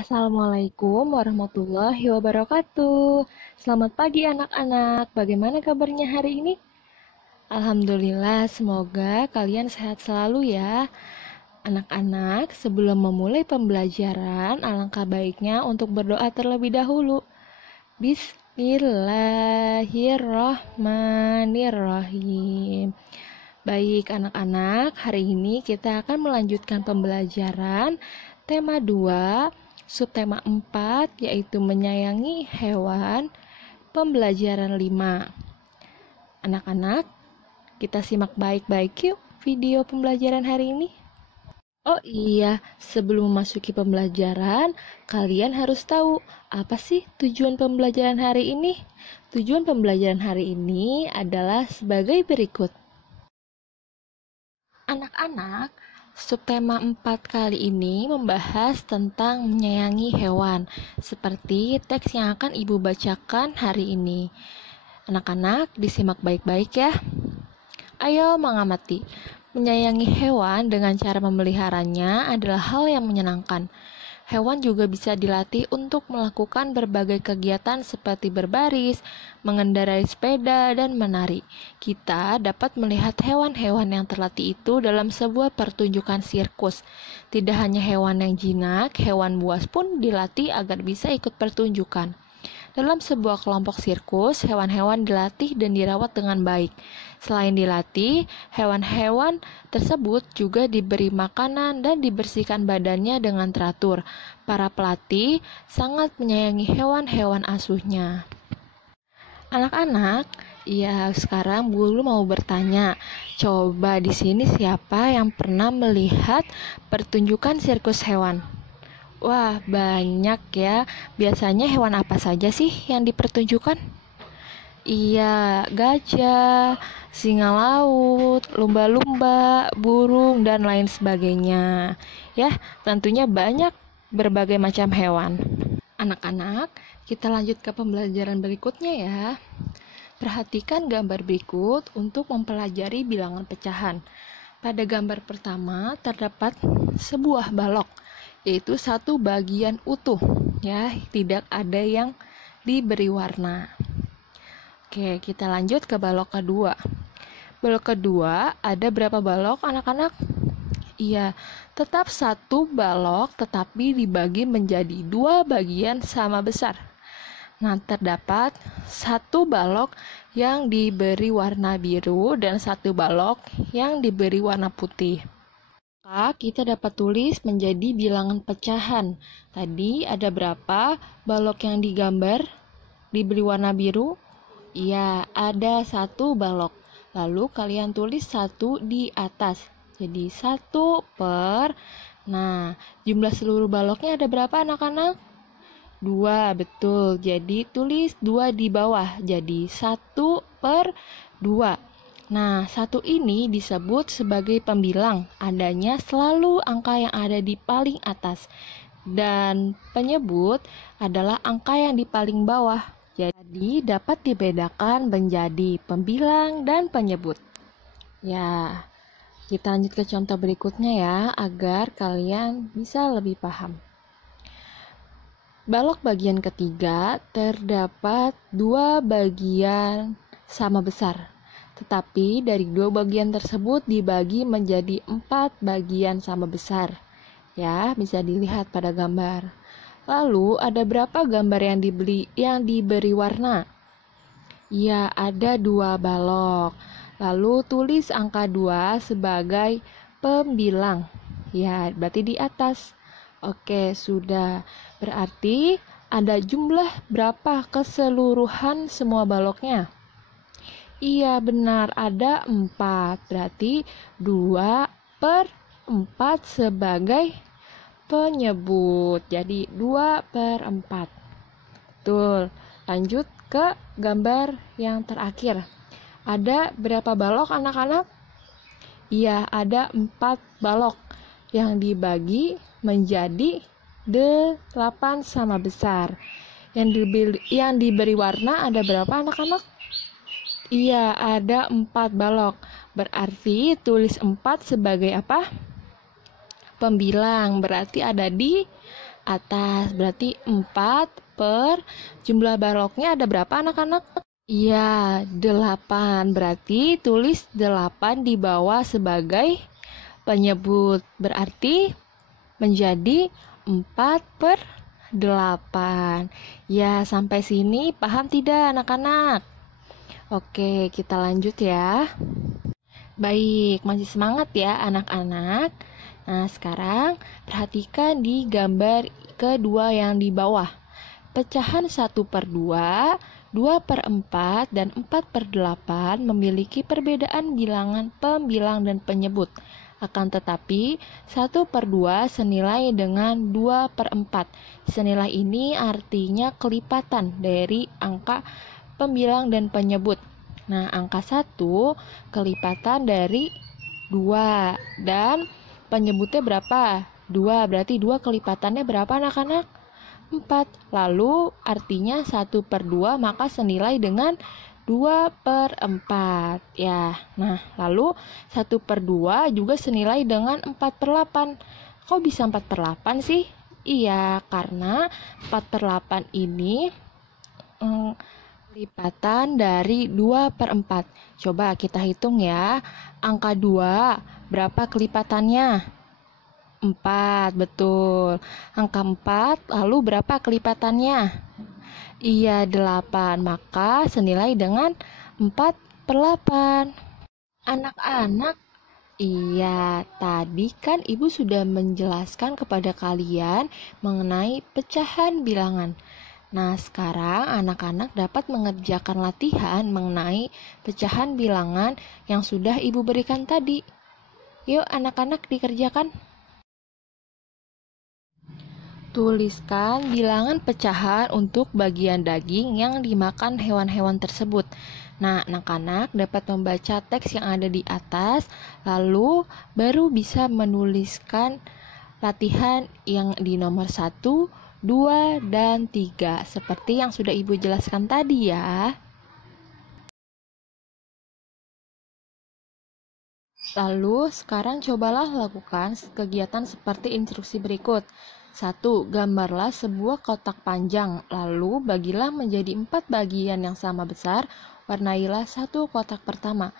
Assalamualaikum warahmatullahi wabarakatuh. Selamat pagi anak-anak. Bagaimana kabarnya hari ini? Alhamdulillah, semoga kalian sehat selalu ya. Anak-anak, sebelum memulai pembelajaran, alangkah baiknya untuk berdoa terlebih dahulu. Bismillahirrahmanirrahim. Baik anak-anak, hari ini kita akan melanjutkan pembelajaran tema 2, subtema 4, yaitu menyayangi hewan, pembelajaran 5. Anak-anak, kita simak baik-baik yuk video pembelajaran hari ini. Oh iya, sebelum memasuki pembelajaran, kalian harus tahu apa sih tujuan pembelajaran hari ini? Tujuan pembelajaran hari ini adalah sebagai berikut. Anak-anak, subtema 4 kali ini membahas tentang menyayangi hewan, seperti teks yang akan Ibu bacakan hari ini. Anak-anak, disimak baik-baik ya. Ayo mengamati. Menyayangi hewan dengan cara memeliharanya adalah hal yang menyenangkan. Hewan juga bisa dilatih untuk melakukan berbagai kegiatan seperti berbaris, mengendarai sepeda, dan menari. Kita dapat melihat hewan-hewan yang terlatih itu dalam sebuah pertunjukan sirkus. Tidak hanya hewan yang jinak, hewan buas pun dilatih agar bisa ikut pertunjukan. Dalam sebuah kelompok sirkus, hewan-hewan dilatih dan dirawat dengan baik. Selain dilatih, hewan-hewan tersebut juga diberi makanan dan dibersihkan badannya dengan teratur. Para pelatih sangat menyayangi hewan-hewan asuhnya. Anak-anak, ya sekarang guru mau bertanya, coba di sini siapa yang pernah melihat pertunjukan sirkus hewan? Wah, banyak ya. Biasanya hewan apa saja sih yang dipertunjukkan? Iya, gajah, singa laut, lumba-lumba, burung, dan lain sebagainya. Ya, tentunya banyak berbagai macam hewan. Anak-anak, kita lanjut ke pembelajaran berikutnya ya. Perhatikan gambar berikut untuk mempelajari bilangan pecahan. Pada gambar pertama terdapat sebuah balok, yaitu satu bagian utuh, ya, tidak ada yang diberi warna. Oke, kita lanjut ke balok kedua. Balok kedua, ada berapa balok anak-anak? Iya, tetap satu balok tetapi dibagi menjadi dua bagian sama besar. Nah, terdapat satu balok yang diberi warna biru dan satu balok yang diberi warna putih. Maka kita dapat tulis menjadi bilangan pecahan. Tadi ada berapa balok yang digambar diberi warna biru? Iya, ada satu balok. Lalu kalian tulis satu di atas. Jadi 1 per. Nah, jumlah seluruh baloknya ada berapa anak-anak? 2, betul. Jadi tulis 2 di bawah. Jadi 1 per 2. Nah, 1 ini disebut sebagai pembilang. Adanya selalu angka yang ada di paling atas. Dan penyebut adalah angka yang di paling bawah. Jadi dapat dibedakan menjadi pembilang dan penyebut. Ya, kita lanjut ke contoh berikutnya ya, agar kalian bisa lebih paham. Balok bagian ketiga terdapat 2 bagian sama besar. Tetapi dari 2 bagian tersebut dibagi menjadi 4 bagian sama besar. Ya, bisa dilihat pada gambar. Lalu ada berapa gambar yang diberi warna? Ya, ada 2 balok. Lalu tulis angka 2 sebagai pembilang. Ya, berarti di atas. Oke, sudah. Berarti ada jumlah berapa keseluruhan semua baloknya? Iya, benar, ada 4. Berarti 2 per 4 sebagai penyebut. Jadi 2 per 4. Betul. Lanjut ke gambar yang terakhir. Ada berapa balok anak-anak? Iya, ada 4 balok yang dibagi menjadi 8 sama besar. Yang diberi warna ada berapa anak-anak? Iya, ada 4 balok. Berarti tulis 4 sebagai apa? Pembilang. Berarti ada di atas. Berarti 4 per jumlah baloknya ada berapa anak-anak? Iya, 8. Berarti tulis 8 di bawah sebagai penyebut. Berarti menjadi 4 per 8. Ya, sampai sini paham tidak anak-anak? Oke, kita lanjut ya. Baik, masih semangat ya anak-anak. Nah, sekarang perhatikan di gambar kedua yang di bawah. Pecahan 1 per 2, 2 per 4, dan 4 per 8 memiliki perbedaan bilangan pembilang dan penyebut. Akan tetapi, 1 per 2 senilai dengan 2 per 4. Senilai ini artinya kelipatan dari angka pembilang dan penyebut. Nah, angka 1 kelipatan dari 2 dan penyebutnya berapa? 2, berarti 2 kelipatannya berapa anak-anak? 4. Lalu artinya 1 per 2 maka senilai dengan 2 per 4 ya. Nah, lalu 1 per 2 juga senilai dengan 4 per 8. Kok bisa 4 per 8 sih? Iya, karena 4 per 8 ini lipatan dari 2 per 4. Coba kita hitung ya. Angka 2, berapa kelipatannya? 4, betul. Angka 4, lalu berapa kelipatannya? Iya, 8. Maka senilai dengan 4 per 8. Anak-anak, iya, tadi kan Ibu sudah menjelaskan kepada kalian mengenai pecahan bilangan. Nah, sekarang anak-anak dapat mengerjakan latihan mengenai pecahan bilangan yang sudah Ibu berikan tadi. Yuk, anak-anak dikerjakan. Tuliskan bilangan pecahan untuk bagian daging yang dimakan hewan-hewan tersebut. Nah, anak-anak dapat membaca teks yang ada di atas, lalu baru bisa menuliskan latihan yang di nomor 1, 2, dan 3, seperti yang sudah Ibu jelaskan tadi ya. Lalu, sekarang cobalah lakukan kegiatan seperti instruksi berikut. 1. Gambarlah sebuah kotak panjang, lalu bagilah menjadi 4 bagian yang sama besar, warnailah satu kotak pertama.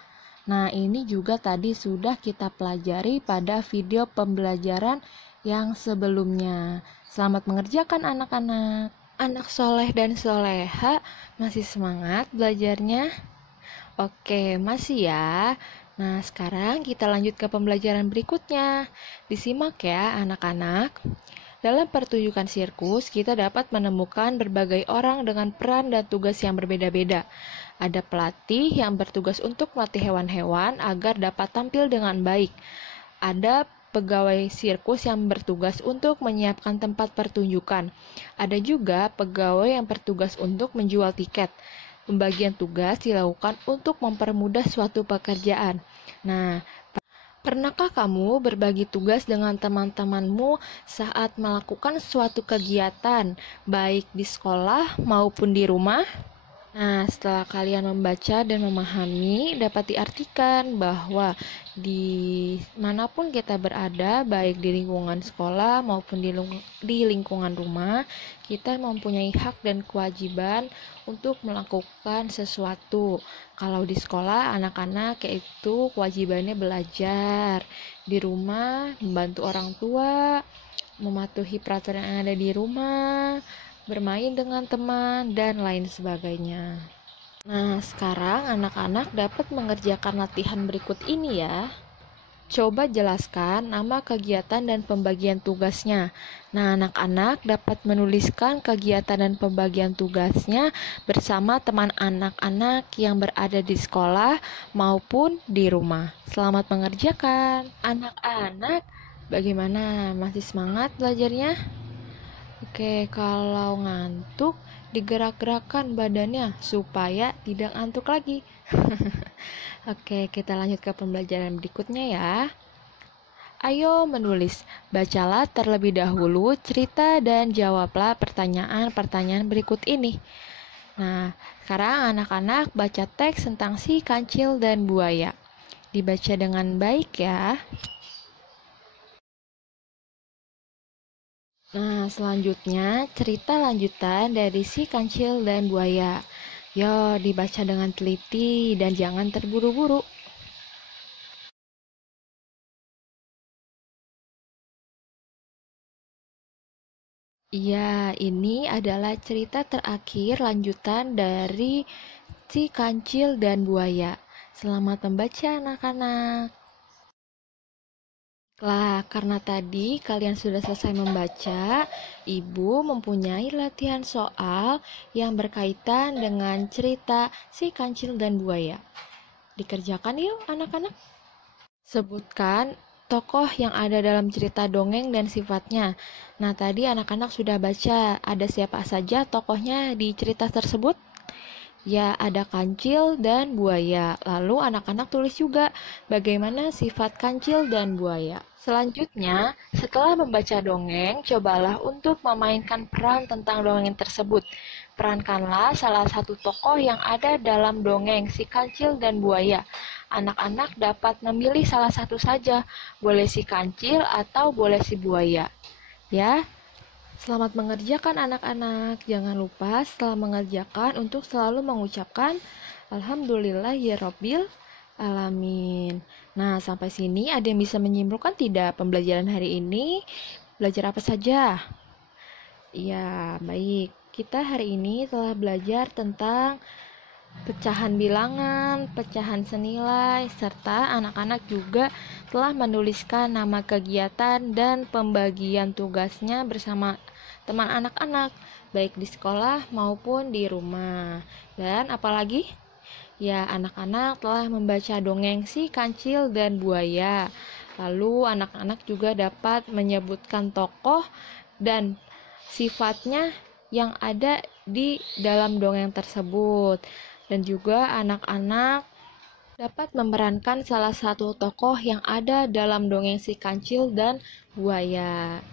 Nah, ini juga tadi sudah kita pelajari pada video pembelajaran yang sebelumnya. Selamat mengerjakan anak-anak. Anak soleh dan soleha, masih semangat belajarnya? Oke, masih ya. Nah, sekarang kita lanjut ke pembelajaran berikutnya. Disimak ya anak-anak. Dalam pertunjukan sirkus, kita dapat menemukan berbagai orang dengan peran dan tugas yang berbeda-beda. Ada pelatih yang bertugas untuk melatih hewan-hewan agar dapat tampil dengan baik. Ada pegawai sirkus yang bertugas untuk menyiapkan tempat pertunjukan. Ada juga pegawai yang bertugas untuk menjual tiket. Pembagian tugas dilakukan untuk mempermudah suatu pekerjaan. Nah, pernahkah kamu berbagi tugas dengan teman-temanmu saat melakukan suatu kegiatan, baik di sekolah maupun di rumah? Nah, setelah kalian membaca dan memahami, dapat diartikan bahwa di manapun kita berada, baik di lingkungan sekolah maupun di lingkungan rumah, kita mempunyai hak dan kewajiban untuk melakukan sesuatu. Kalau di sekolah, anak-anak yaitu kewajibannya belajar. Di rumah, membantu orang tua, mematuhi peraturan yang ada di rumah, bermain dengan teman, dan lain sebagainya. Nah, sekarang anak-anak dapat mengerjakan latihan berikut ini ya. Coba jelaskan nama kegiatan dan pembagian tugasnya. Nah, anak-anak dapat menuliskan kegiatan dan pembagian tugasnya bersama teman anak-anak yang berada di sekolah maupun di rumah. Selamat mengerjakan. Anak-anak, bagaimana? Masih semangat belajarnya? Oke, kalau ngantuk, digerak-gerakkan badannya supaya tidak ngantuk lagi. Oke, kita lanjut ke pembelajaran berikutnya ya. Ayo menulis, bacalah terlebih dahulu cerita dan jawablah pertanyaan-pertanyaan berikut ini. Nah, sekarang anak-anak baca teks tentang si kancil dan buaya. Dibaca dengan baik ya. Nah, selanjutnya cerita lanjutan dari si kancil dan buaya. Yo, dibaca dengan teliti dan jangan terburu-buru. Iya, ini adalah cerita terakhir lanjutan dari si kancil dan buaya. Selamat membaca anak-anak. Lah, karena tadi kalian sudah selesai membaca, Ibu mempunyai latihan soal yang berkaitan dengan cerita si kancil dan buaya. Dikerjakan yuk anak-anak. Sebutkan tokoh yang ada dalam cerita dongeng dan sifatnya. Nah, tadi anak-anak sudah baca ada siapa saja tokohnya di cerita tersebut? Ya, ada kancil dan buaya. Lalu anak-anak tulis juga bagaimana sifat kancil dan buaya. Selanjutnya, setelah membaca dongeng, cobalah untuk memainkan peran tentang dongeng tersebut. Perankanlah salah satu tokoh yang ada dalam dongeng si kancil dan buaya. Anak-anak dapat memilih salah satu saja, boleh si kancil atau boleh si buaya. Ya, selamat mengerjakan anak-anak. Jangan lupa setelah mengerjakan untuk selalu mengucapkan Alhamdulillahirabbil alamin. Nah, sampai sini ada yang bisa menyimpulkan tidak pembelajaran hari ini? Belajar apa saja? Ya, baik. Kita hari ini telah belajar tentang pecahan bilangan, pecahan senilai, serta anak-anak juga telah menuliskan nama kegiatan dan pembagian tugasnya bersama teman anak-anak, baik di sekolah maupun di rumah. Dan apalagi? Ya, anak-anak telah membaca dongeng si kancil dan buaya. Lalu anak-anak juga dapat menyebutkan tokoh dan sifatnya yang ada di dalam dongeng tersebut. Dan juga anak-anak dapat memerankan salah satu tokoh yang ada dalam dongeng si kancil dan buaya.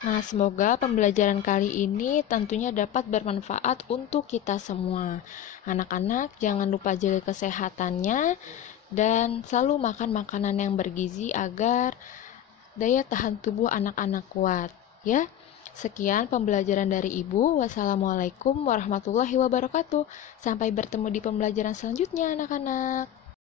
Nah, semoga pembelajaran kali ini tentunya dapat bermanfaat untuk kita semua. Anak-anak, jangan lupa jaga kesehatannya dan selalu makan makanan yang bergizi agar daya tahan tubuh anak-anak kuat. Ya, sekian pembelajaran dari Ibu. Wassalamualaikum warahmatullahi wabarakatuh. Sampai bertemu di pembelajaran selanjutnya, anak-anak.